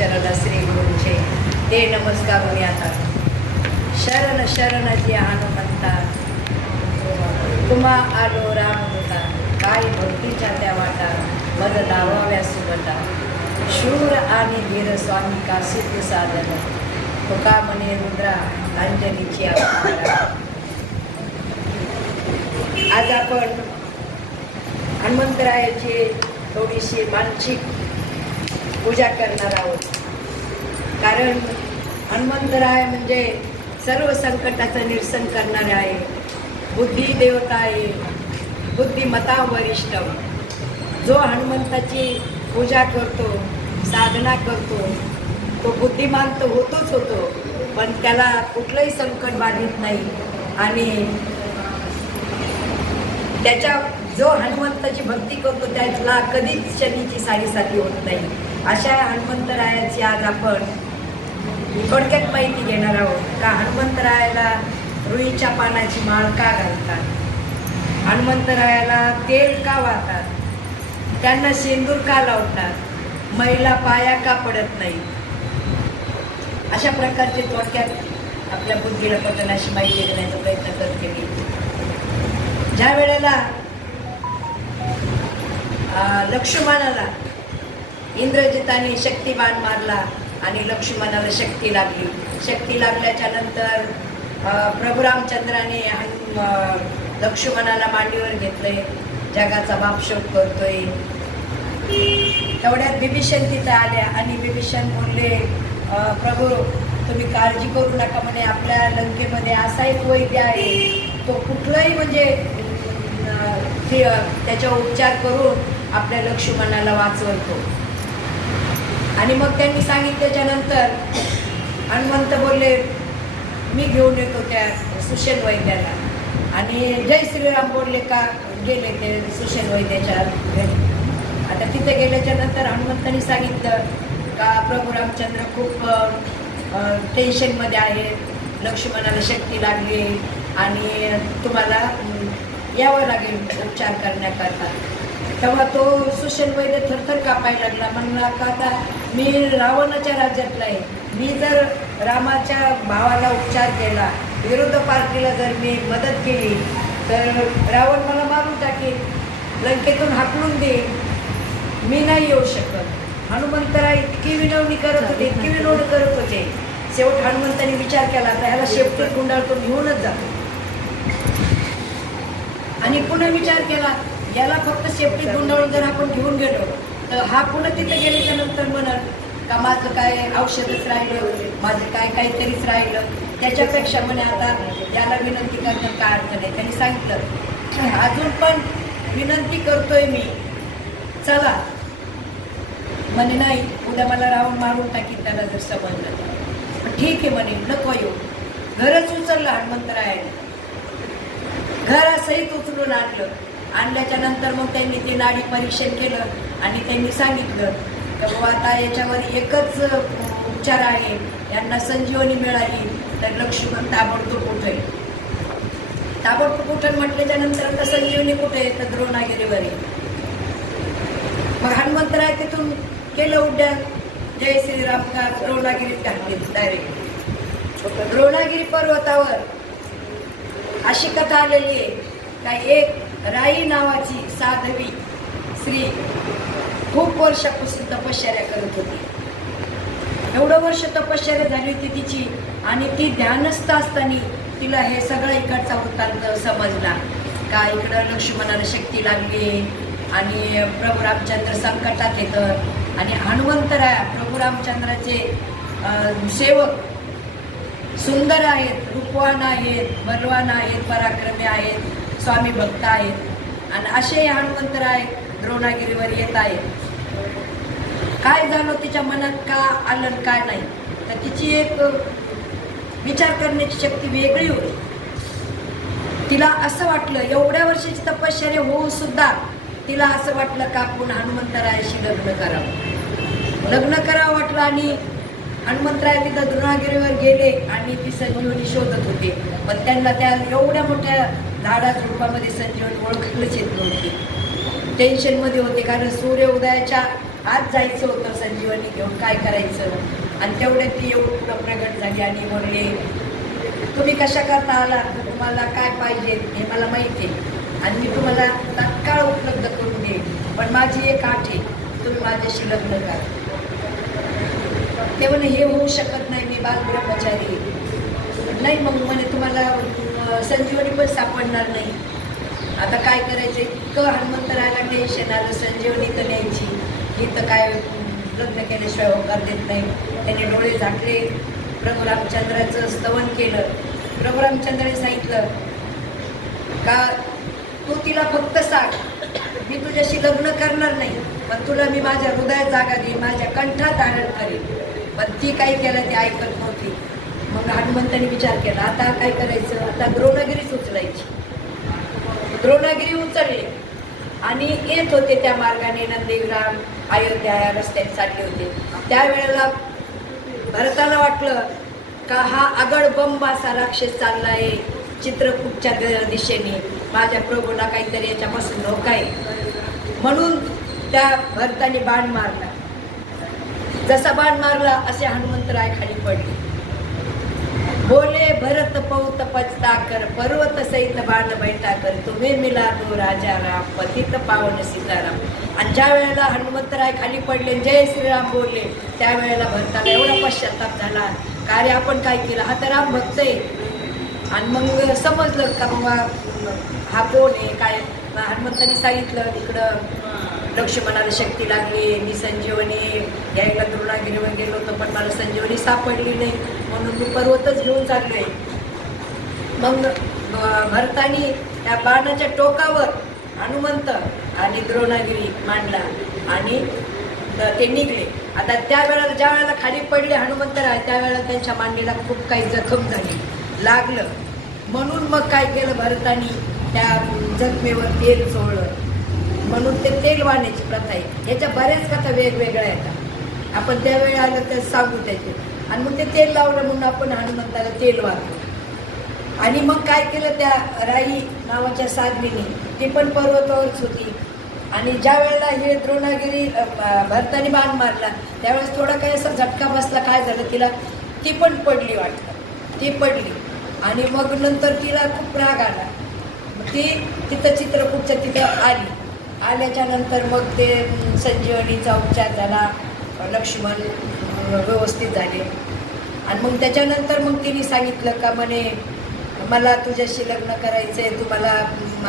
चरण श्री गुरूंचे ते नमस्कारून आता शरण शरण जे हनुमंता तुम्हा आलो रामदूता काय भक्तीच्या त्या वाटा मद दावाव्या सुबटा शूर आणि धीर स्वामी का सिद्ध साधन तुका मने रुद्रा अंजनीची आवाज. आज आपण हनुमंतरायाची थोडीशी मानसिक पूजा करणार आहोत. कारण हनुमंतराय म्हणजे सर्व संकटाचं निरसन करणारे आहे, बुद्धी देवता आहे, बुद्धिमता वरिष्ठ. जो हनुमंताची पूजा करतो, साधना करतो, तो बुद्धिमान तर होतोच होतो, पण त्याला कुठलंही संकट बाधित नाही. आणि त्याच्या जो हनुमंताची भक्ती करतो त्याला कधीच शनीची साडेसाती होत नाही. अशा हनुमंतरायाची आज आपण थोडक्यात माहिती घेणार आहोत. का हनुमंतरायाला रुईच्या पानाची माळ का घालतात, हनुमंतरायाला तेल का वाहतात, त्यांना शेंदूर का लावतात, महिला पाया का पडत नाही. अशा प्रकारचे थोडक्यात आपल्या बुद्धीला पटण्याची माहिती देण्याचा प्रयत्न करते मी. ज्या वेळेला लक्ष्मणाला इंद्रजिताने शक्तिबाण मारला आणि लक्ष्मणाला शक्ती लागली. शक्ती लागल्याच्या नंतर प्रभू रामचंद्राने लक्ष्मणाला मांडीवर घेतलंय, जगाचा बापशोक करतोय. तेवढ्यात बिभीषण तिथं आल्या आणि बिभीषण बोलले, प्रभू तुम्ही काळजी करू नका म्हणे, आपल्या लंकेमध्ये असा एक वैद्य आहे, तो कुठलाही म्हणजे त्याचा उपचार करून आपल्या लक्ष्मणाला वाचवतो. आणि मग त्यांनी सांगितल्याच्या नंतर हनुमंत बोलले, मी घेऊन येतो त्या सुषेण वैद्याला. आणि जय श्रीराम बोलले का गेले ते सुषेण वैद्याच्या घरी. आता तिथे गेल्याच्या नंतर हनुमंतांनी सांगितलं का प्रभू रामचंद्र खूप टेन्शनमध्ये आहे, लक्ष्मणाला शक्ती लागली आणि तुम्हाला यावं लागेल उपचार करण्याकरता. तेव्हा तो सुषेण वैद्य थरथर कापायला लागला. म्हणला का आता मी रावणाच्या राज्यातला आहे, मी जर रामाच्या भावाला उपचार केला, विरोध पार्टीला जर मी मदत केली तर रावण मला मारून टाकेल, लंकेतून हाकलून देईल, मी नाही येऊ शकत. हनुमंतराय इतकी विनवणी करत होते, इतकी विनवणी करत होते. शेवट हनुमंतांनी विचार केला तर ह्याला शेपटीत गुंडाळतो घेऊनच जातो. आणि पुन्हा विचार केला, याला फक्त शेपटीत गुंडाळून जर आपण घेऊन गेलो तर हा पुन्हा तिथे गेल्याच्या नंतर म्हणत का माझं काय औषधच राहिलं, माझं काय काहीतरीच राहिलं, त्याच्यापेक्षा म्हणे आता याला विनंती करण्यात काय अर्थ नाही. त्यांनी सांगितलं अजून पण विनंती करतोय मी, चला. म्हणे नाही, उद्या मला रावण मारून टाकीन त्याला जर समजलं. ठीक आहे म्हणे, नको येऊ. घरच उचललं हनुमंतरायाने, घरासहित उचलून आणल्याच्या नंतर मग त्यांनी ते नाडी परीक्षण केलं आणि त्यांनी सांगितलं की बाबा आता याच्यावर एकच उपचार आहे, यांना संजीवनी मिळाली तर लक्ष्मण ताबडतोब उठेल. ताबडतोब उठेल म्हटल्याच्या नंतर आता संजीवनी कुठे तर द्रोणागिरीवर. मग हनुमंतराय तिथून केलं उड्डाण, जय श्रीराम का द्रोणागिरीत घातली डायरेक्ट. द्रोणागिरी पर्वतावर अशी कथा आलेली आहे का एक राई नावाची साधवी स्त्री खूप वर्षापासून तपश्चर्या करत होती. एवढं वर्ष तपश्चर्या झाली होती तिची आणि ती ध्यानस्थ असताना तिला हे सगळं इकडचा वृत्तांत समजला का इकडं लक्ष्मणाला शक्ती लागली आणि प्रभू रामचंद्र संकटात येतं आणि हनुमंतराय प्रभू रामचंद्राचे सेवक सुंदर आहेत, रूपवान आहेत, बलवान आहेत, पराक्रमी आहेत, स्वामी भक्त आहेत. आणि असे हनुमंतराय द्रोणागिरीवर येत आहेत. काय झालं तिच्या मनात, का आलं काय नाही, तर तिची एक विचार करण्याची शक्ती वेगळी होती. तिला असं वाटलं, एवढ्या वर्षाची तपश्चर्या होऊन सुद्धा तिला असं वाटलं का आपण हनुमंतरायाशी लग्न करावं वाटलं. आणि हनुमंतराय तिथं द्रोणागिरीवर गेले आणि ती संजीवनी शोधत होते, पण त्यांना त्या एवढ्या मोठ्या झाडात रूपामध्ये संजीवनी ओळखलंच येत नव्हती. टेन्शनमध्ये होते कारण सूर्य उदयाच्या आज जायचं होतं संजीवनी घेऊन, काय करायचं. आणि तेवढ्यात ती येऊन पुढं प्रगट झाली आणि म्हणले तुम्ही कशा करता आला, तुम्हाला काय पाहिजे हे मला माहिती आहे आणि मी तुम्हाला तात्काळ उपलब्ध करून देईन, पण माझी एक अट आहे, तुम्ही माझ्याशी लग्न करा. ते म्हणे हे होऊ शकत नाही, मी बालब्रह्मचारी नाही. मग म्हणे तुम्हाला संजीवनी पण सापडणार नाही. आता काय करायचं, इतकं हनुमंतरायला टेन्शन आलं. संजीवनी तर न्यायची, ही तर काय लग्न केल्याशिवाय होकार देत नाही. त्याने डोळे झाकले, प्रभू रामचंद्राचं स्तवन केलं. प्रभू रामचंद्राने सांगितलं का तू तिला फक्त सांग, मी तुझ्याशी लग्न करणार नाही, पण तुला मी माझ्या हृदयात जागा देईन, माझ्या कंठात धारण करेन. पण ती काय केलं ते ऐकत नव्हती. मग हनुमंताने विचार केला आता काय करायचं, आता द्रोणगिरीच उचलायची. द्रोणगिरी उचलले आणि येत होते त्या मार्गाने नंदीग्राम अयोध्या या रस्त्यात चालले होते. त्यावेळेला भरताला वाटलं का हा आगळ बंब असा राक्षस चाललाय चित्रकूटच्या दिशेने, माझ्या प्रभूला काहीतरी याच्यापासून धोका आहे. म्हणून त्या भरताने बाण मारला. जसा बाण मारला असे हनुमंतराय खाली पडले. बोले भरत पौत पचता कर, पर्वत सहित बाण बैठा कर, तुम्ही मिला दो राजा राम, पतित पावन सीताराम. आणि ज्या वेळेला हनुमंतराय खाली पडले, जय श्रीराम बोलले, त्यावेळेला भरताला एवढा पश्चाताप झाला का रे आपण काय केलं, हा तर राम भक्त आहे. आणि मग समजलं का बाबा हा कोण आहे काय. हनुमंताने सांगितलं इकडं लक्ष्मणाला शक्ती लागली, मी संजीवनी घ्यायला द्रोणागिरीवर गेलो होतो पण मला संजीवनी सापडली नाही, म्हणून मी पर्वतच घेऊन चाललोय. मग भरतानी त्या बाणाच्या टोकावर हनुमंत आणि द्रोणागिरी मांडला आणि ते निघले. आता त्यावेळेला ज्या वेळेला खाली पडले हनुमंतराय, त्यावेळेला त्यांच्या मांडीला खूप काही जखम झाली, लागलं. म्हणून मग काय केलं भरतानी, त्या जखमेवर तेल चोळलं. म्हणून ते तेल वाहण्याची प्रथा आहे. याच्या बऱ्याच कथा वेगवेगळ्या येतात, आपण त्यावेळी आलं तर सांगू त्याचे. आणि मग ते तेल लावलं म्हणून आपण हनुमंताला तेल वाहतो. आणि मग काय केलं, त्या राई नावाच्या साध्वीने, ती पण पर्वतावरच होती. आणि ज्या वेळेला हे द्रोणागिरी भरताने बाण मारला त्यावेळेस थोडा काही असा झटका बसला, काय झालं तिला, ती पण पडली वाटतं, ती पडली. आणि मग नंतर तिला खूप राग आला, ती तिथं चित्रकूटच्या तिथं आली. आल्याच्या नंतर मग ते संजीवनीचा उपचार झाला, लक्ष्मण व्यवस्थित झाले. आणि मग त्याच्यानंतर मग तिने सांगितलं का म्हणे मला तुझ्याशी लग्न करायचं आहे, तुम्हाला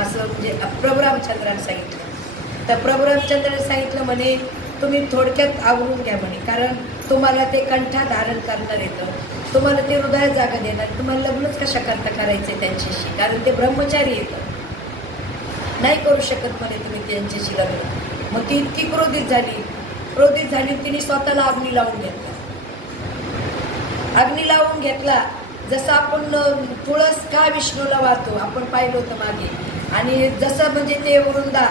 असं म्हणजे प्रभू रामचंद्राने सांगितलं. तर प्रभू रामचंद्राने सांगितलं म्हणे तुम्ही थोडक्यात आवरून घ्या म्हणे, कारण तुम्हाला ते कंठा धारण करणार येतं, तुम्हाला ते हृदयात जागा देणार, तुम्हाला लग्नच कशा करता करायचं आहे त्यांच्याशी, कारण ते ब्रह्मचारी येतं, नाही करू शकत म्हणे तुम्ही त्यांच्याशी लग्न. मग ती इतकी क्रोधित झाली तिने स्वतःला अग्नी लावून घेतला. अग्नी लावून घेतला जसं आपण तुळस का विष्णूला वाहतो, आपण पाहिलं होतं मागे. आणि जसं म्हणजे ते वृंदा,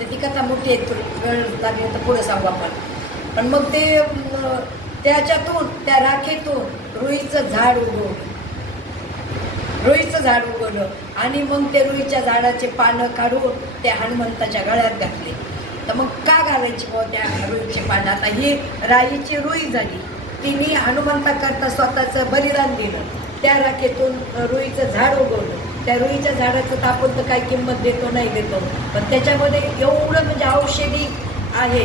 ती कथा मोठी आहे, वेळ लागली तर पुढं सांगू आपण. पण मग ते त्याच्यातून त्या राखेतून रुईचं झाड उगवलं आणि मग ते रुईच्या झाडाचे पानं काढून ते हनुमंताच्या गळ्यात घातले. तर मग का घालायची बुवा त्या रुईचे पानं, आता ही राईची रुई झाली, तिने हनुमंताकरता स्वतःचं बलिदान दिलं. त्या राखेतून रुईचं झाड उगवलं. त्या रुईच्या झाडाचं तर आपण तर काही किंमत देतो नाही देतो, पण त्याच्यामध्ये एवढं म्हणजे औषधी आहे.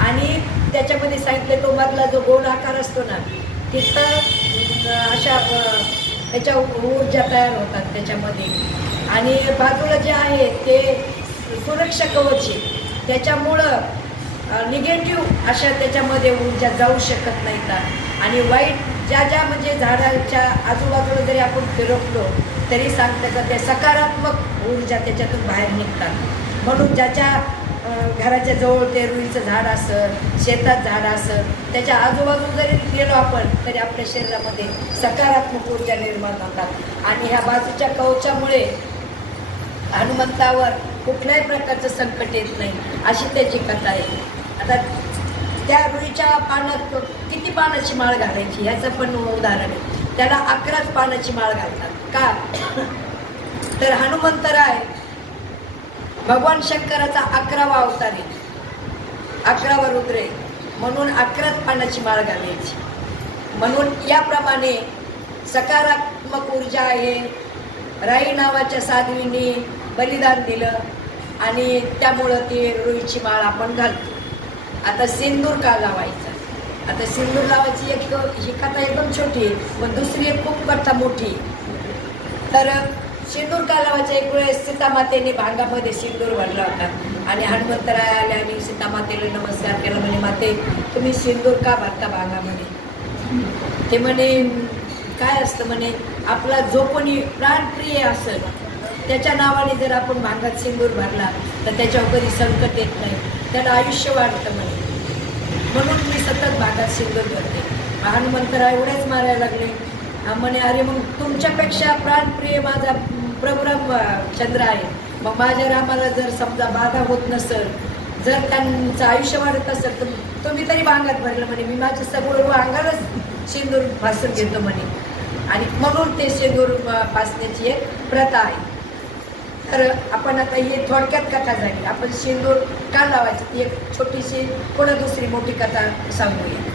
आणि त्याच्यामध्ये सांगितलं तो मधला जो गोल आकार असतो ना, तिथं अशा त्याच्या ऊर्जा तयार होतात त्याच्यामध्ये. आणि बाजूला जे आहे ते सुरक्षा कवच आहे, त्याच्यामुळं निगेटिव्ह अशा त्याच्यामध्ये ऊर्जा जाऊ शकत नाही का. आणि वाईट ज्या म्हणजे झाडाच्या आजूबाजूला जरी आपण फिरकलो तरी सांगतं का ते सकारात्मक ऊर्जा त्याच्यातून बाहेर निघतात. म्हणून ज्याच्या घराच्या जवळ ते रुईचं झाड असं, शेतात झाड असं, त्याच्या आजूबाजू जरी गेलो आपण तरी आपल्या शरीरामध्ये सकारात्मक ऊर्जा निर्माण होतात. आणि ह्या बाजूच्या कवचामुळे हनुमंतावर कुठल्याही प्रकारचं संकट येत नाही, अशी त्याची कथा आहे. आता त्या रुईच्या पानात किती पानाची माळ घालायची ह्याचं पण उदाहरण आहे. त्याला 11च पानाची माळ घालतात का, तर हनुमंतराय भगवान शंकराचा 11वा अवतार आहे. 11 रुद्रे म्हणून 11 पानाची माळ घालायची. म्हणून याप्रमाणे सकारात्मक ऊर्जा आहे. राई नावाच्या साध्वीने बलिदान दिलं आणि त्यामुळं ती रुईची माळ आपण घालतो. आता सिंदूर का लावायचा? आता सिंदूर लावायची एक ही कथा एकदम छोटी आहे, पण दुसरी एक खूप कथा मोठी. तर सिंदूर का लावायचा, एक वेळेस सीतामातेने भांगामध्ये सिंदूर भरला होता आणि हनुमंतराय आले आणि सीतामातेला नमस्कार केला. म्हणे माते तुम्ही सिंदूर का भरता भांगामध्ये? ते म्हणे काय असतं म्हणे, आपला जो कोणी प्राणप्रिय असेल त्याच्या नावाने जर आपण भांगात सिंदूर भरला तर त्याच्यावर कधी संकट येत नाही, त्याला आयुष्य वाढतं म्हणे. म्हणून मी सतत भांगात सिंदूर भरते. हनुमंतराय एवढेच मारायला लागले. म्हणे अरे मग तुमच्यापेक्षा प्राणप्रिय माझा प्रभुराम चंद्र आहे, मग माझ्या रामाला जर समजा बाधा होत नसेल, जर त्यांचं आयुष्य वाढत असेल तर तुम्ही तरी भांगात भरलं म्हणे. मी माझ्या सगळं अंगालाच सिंदूर फासून घेतो म्हणे. आणि म्हणून ते सिंदूर फासण्याची एक प्रथा आहे. तर आपण आता ही थोडक्यात कथा झाली. आपण सिंदूर का लावायची ती एक छोटीशी पुढं दुसरी मोठी कथा सांगूया.